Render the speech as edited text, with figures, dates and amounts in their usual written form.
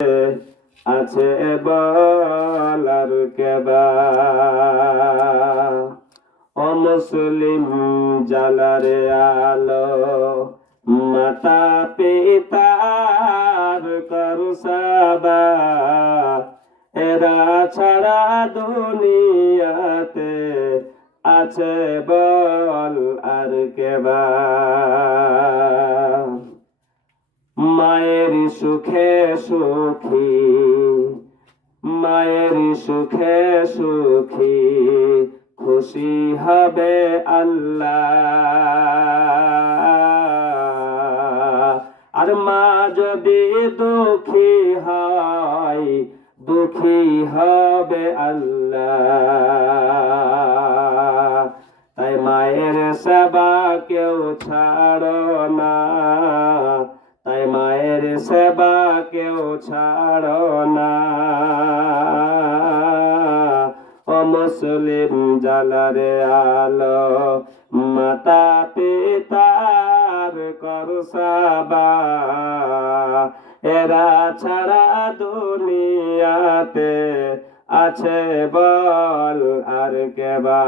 আছে বলার কেবা। ও মুসলিম জালারে আলো, মাতা পিতার করসাবা, এরা ছাড়া দুনিয়াতে আছে বল আর কেবা। মায়ের সুখে সুখী, মায়ের সুখে সুখী, খুশি হবে আল্লাহ। আর মা যদি দুঃখী হয়, দুঃখী হবে আল্লাহ। তাই মায়ের সেবা কেউ ছাড়ো না, তাই মায়ের সেবা কেউ ছাড়ো না। ও মুসলিম জালারে আলো, মাতা পিতার করসাবা, এরা ছাড়া দুনিয়াতে আছে বল আর কেবা।